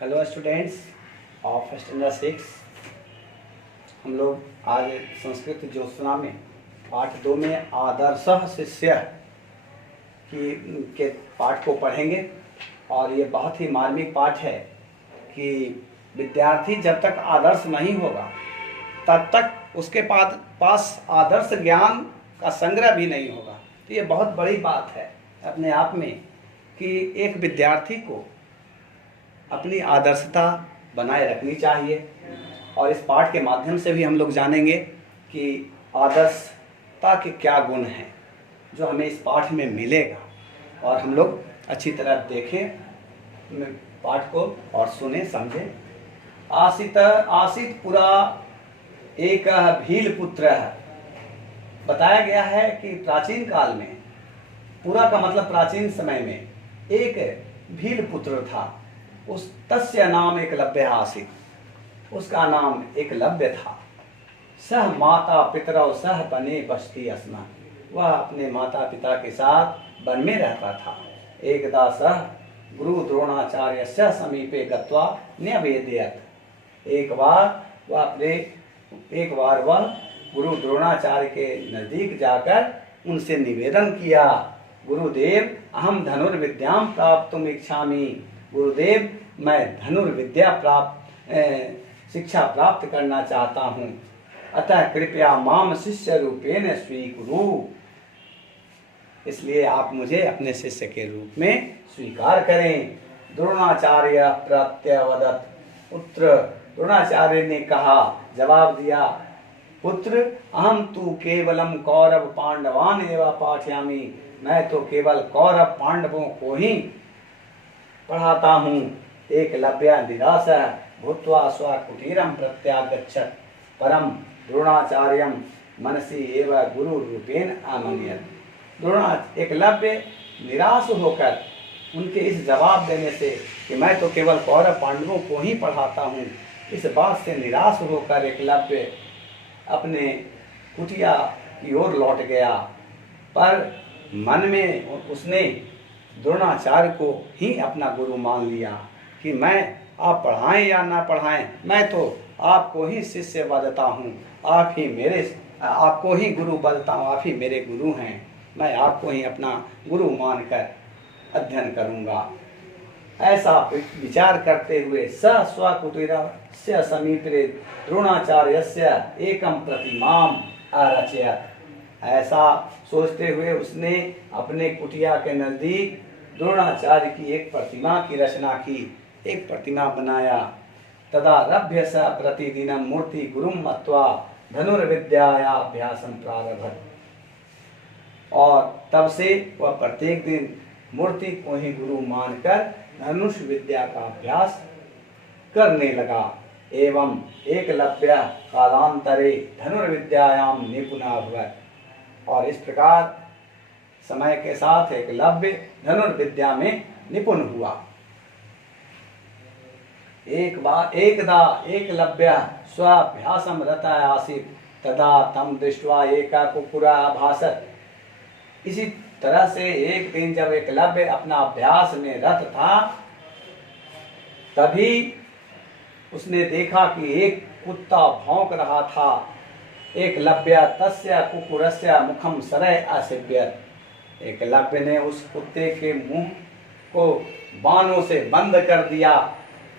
Hello students of standard 6। हम लोग आज संस्कृत ज्योत्सना में पाठ 2 में आदर्शः शिष्य के पाठ को पढ़ेंगे। और ये बहुत ही मार्मिक पाठ है कि विद्यार्थी जब तक आदर्श नहीं होगा तब तक उसके पास आदर्श ज्ञान का संग्रह भी नहीं होगा। तो ये बहुत बड़ी बात है अपने आप में कि एक विद्यार्थी को अपनी आदर्शता बनाए रखनी चाहिए। और इस पाठ के माध्यम से भी हम लोग जानेंगे कि आदर्शता के क्या गुण हैं जो हमें इस पाठ में मिलेगा। और हम लोग अच्छी तरह देखें पाठ को और सुने समझें। आसित पुरा एक भील पुत्र बताया गया है कि प्राचीन काल में, पुरा का मतलब प्राचीन समय में, एक भील पुत्र था। उस तस्य नाम एकलव्य आसीत, उसका नाम एकलव्य था। सह माता पितरौ सह बने बस्ती अस्मा, वह अपने माता पिता के साथ वन में रहता था। एकदा सह गुरु द्रोणाचार्यस्य समीपे गत्वा न्यवेदयत्, एक बार वह गुरु द्रोणाचार्य के नजदीक जाकर उनसे निवेदन किया, गुरुदेव अहम धनुर्विद्याम प्राप्तुम इच्छामि, गुरुदेव मैं धनुर्विद्या शिक्षा प्राप्त करना चाहता हूँ, अतः कृपया माम शिष्य रूपेण स्वीकुरु, इसलिए आप मुझे अपने शिष्य के रूप में स्वीकार करें। द्रोणाचार्य प्रत्यवदत्, पुत्र द्रोणाचार्य ने कहा, जवाब दिया, पुत्र अहम तु केवलम कौरव पांडवान एवं पाठयामि, मैं तो केवल कौरव पांडवों को ही पढ़ाता हूँ। एकलव्य निराश भूत्वा स्वकुटीरं प्रत्यागच्छत्, परम द्रोणाचार्यं मनसि एव गुरु रूपेण आमन्यत्। एकलव्य निराश होकर उनके इस जवाब देने से कि मैं तो केवल कौरव पांडवों को ही पढ़ाता हूँ, इस बात से निराश होकर एकलव्य अपने कुटिया की ओर लौट गया। पर मन में उसने द्रोणाचार्य को ही अपना गुरु मान लिया कि मैं आप पढ़ाएं या ना पढ़ाएं, मैं तो आपको ही शिष्य बदता हूँ, आपको ही गुरु बदता हूँ, आप ही मेरे गुरु हैं, मैं आपको ही अपना गुरु मानकर अध्ययन करूँगा। ऐसा विचार करते हुए स स्वकुटीरस्य समीपे द्रोणाचार्यस्य एकम प्रतिमाम अरचयत्, ऐसा सोचते हुए उसने अपने कुटिया के नजदीक द्रोणाचार्य की एक प्रतिमा की रचना की, एक प्रतिमा बनाया। तदारभ्य स प्रतिदिनं मूर्ति गुरुं मत्वा धनुर्विद्यायाभ्यासं प्रारभत, और तब से वह प्रत्येक दिन मूर्ति को ही गुरु मानकर धनुष विद्या का अभ्यास करने लगा। एवं एकलव्य कालांतरे धनुर्विद्यायां निपुणा हुआ, और इस प्रकार समय के साथ एकलव्य धनुर्विद्या में निपुण हुआ। एकदा एकलव्य स्वाभ्यासं रतः आसीत्, तदा तं दृष्ट्वा एका कुक्कुरा अभासत। इसी तरह से एक दिन जब एकलव्य अपना अभ्यास में रत था, तभी उसने देखा कि एक कुत्ता भौंक रहा था। एकलव्य तस्य कुक्कुरस्य मुखम सरय असेव्यत्, एकलव्य ने उस कुत्ते के मुंह को बाणों से बंद कर दिया।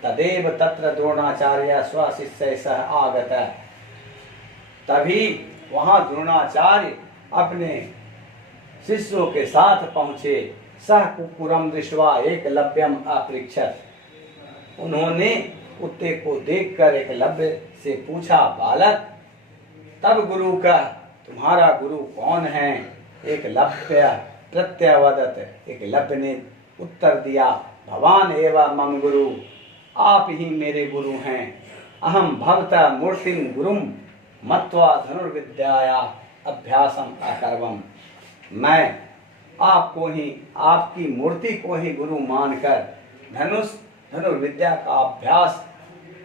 तदेव तत्र द्रोणाचार्य स्वशिष्य सह आगत, तभी वहां द्रोणाचार्य अपने शिष्यों के साथ पहुंचे। सह कुक्कुरम दृष्ट्वा एकलव्यम अपृच्छत्, उन्होंने कुत्ते को देखकर एकलव्य से पूछा, बालक तब गुरु का तुम्हारा गुरु कौन है? एकलव्य प्रत्यवदत्, एकलव्य ने उत्तर दिया, भवान एवं मम गुरु, आप ही मेरे गुरु हैं। अहम भवता मूर्तिं गुरुम मत्वा धनुर्विद्याया अभ्यासम अकरवम, मैं आपको ही, आपकी मूर्ति को ही गुरु मानकर धनुर्विद्या का अभ्यास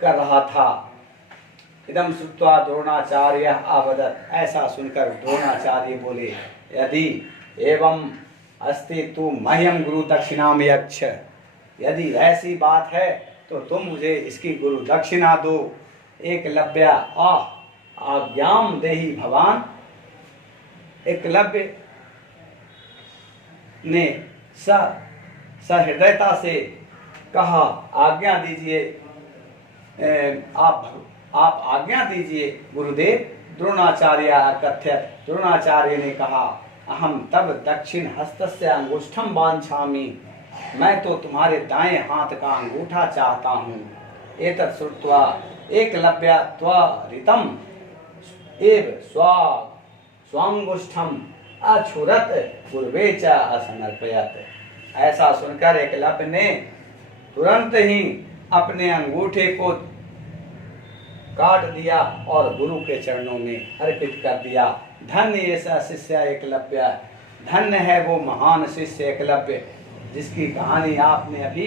कर रहा था। इदम श्रुत्वा द्रोणाचार्य आवदत्, ऐसा सुनकर द्रोणाचार्य बोले, यदि एवं अस्ति तु मह्यम गुरु दक्षिणाम यच्छ, यदि ऐसी बात है तो तुम मुझे इसकी गुरु दक्षिणा दो। एकलव्य आज्ञाम देहि भवान। एकलव्य ने सहृदयता से कहा, आज्ञा दीजिए, आप आज्ञा दीजिए गुरुदेव। द्रोणाचार्य कथ्यत, द्रोणाचार्य ने कहा, अहम तब दक्षिण हस्तस्य अंगुष्ठम वांछामि। मैं तो तुम्हारे दाएं हाथ का अंगूठा चाहता हूँ। एतत् श्रुत्वा एकलव्य त्वरितम एव स्वांगुष्ठम अछुरत पूर्वे च असमर्पयत। ऐसा सुनकर एकलव्य ने तुरंत ही अपने अंगूठे को काट दिया और गुरु के चरणों में अर्पित कर दिया। धन्य ऐसा शिष्य एकलव्य, धन्य है वो महान शिष्य एकलव्य जिसकी कहानी आपने अभी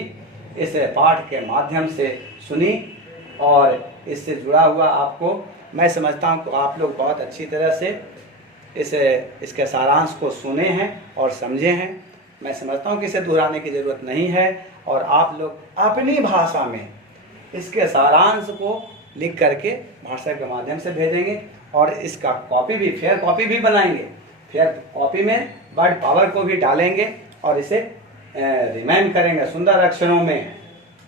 इस पाठ के माध्यम से सुनी और इससे जुड़ा हुआ आपको मैं समझता हूँ कि आप लोग बहुत अच्छी तरह से इसके सारांश को सुने हैं और समझे हैं। मैं समझता हूँ कि इसे दोहराने की ज़रूरत नहीं है और आप लोग अपनी भाषा में इसके सारांश को लिख करके व्हाट्सएप के माध्यम से भेजेंगे और इसका कॉपी भी, फेयर कॉपी भी बनाएंगे। फेयर कॉपी में वर्ड पावर को भी डालेंगे और इसे रिमाइंड करेंगे सुंदर अक्षरों में।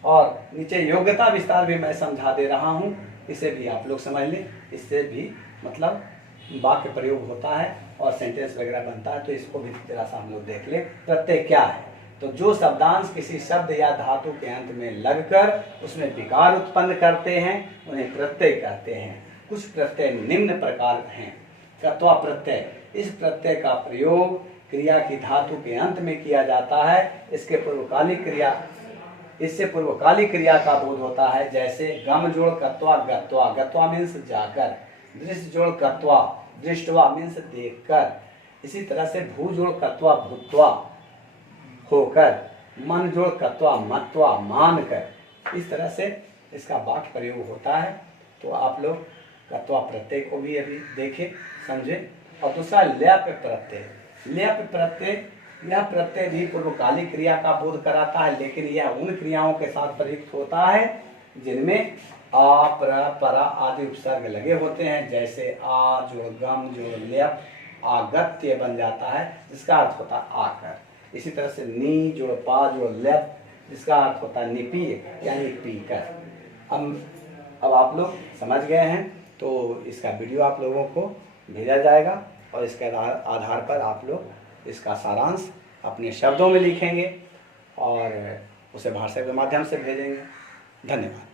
और नीचे योग्यता विस्तार भी मैं समझा दे रहा हूँ, इसे भी आप लोग समझ लें। इससे भी मतलब वाक्य प्रयोग होता है और सेंटेंस वगैरह बनता है, तो इसको भी जरा सा हम लोग देख लें। प्रत्यय क्या है? तो जो शब्दांश किसी शब्द या धातु के अंत में लगकर उसमें विकार उत्पन्न करते हैं उन्हें प्रत्यय कहते हैं। कुछ प्रत्यय निम्न प्रकार हैं। कत्वा प्रत्यय, इस प्रत्यय का प्रयोग क्रिया की धातु के अंत में किया जाता है। इससे पूर्वकालिक क्रिया का बोध होता है। जैसे गम जोड़ कत्वा गत्वा, गत्वा मीन्स जाकर। दृष्ट जोड़ कत्वा, दृष्टवा मीन्स देखकर। इसी तरह से भू जोड़ कत्वा भूत्वा, होकर। मन जोड़ कत्वा मत्वा, मानकर। इस तरह से इसका वाक्य प्रयोग होता है। तो आप लोग कत्वा प्रत्यय को भी अभी देखें, समझें। और दूसरा ल्याप प्रत्यय। ल्याप प्रत्यय, यह प्रत्यय भी पूर्वकालिक क्रिया का बोध कराता है, लेकिन यह उन क्रियाओं के साथ प्रयुक्त होता है जिनमें आ, परा आदि उपसर्ग लगे होते हैं। जैसे आ जोड़ गम जोड़ ल्याप आगत्य बन जाता है, जिसका अर्थ होता है आकर। इसी तरह से नी जोड़ पा जोड़ ल्याप, जिसका अर्थ होता है निपीय यानी पीकर। अब आप लोग समझ गए हैं, तो इसका वीडियो आप लोगों को भेजा जाएगा और इसके आधार पर आप लोग इसका सारांश अपने शब्दों में लिखेंगे और उसे व्हाट्सएप के माध्यम से भेजेंगे। धन्यवाद।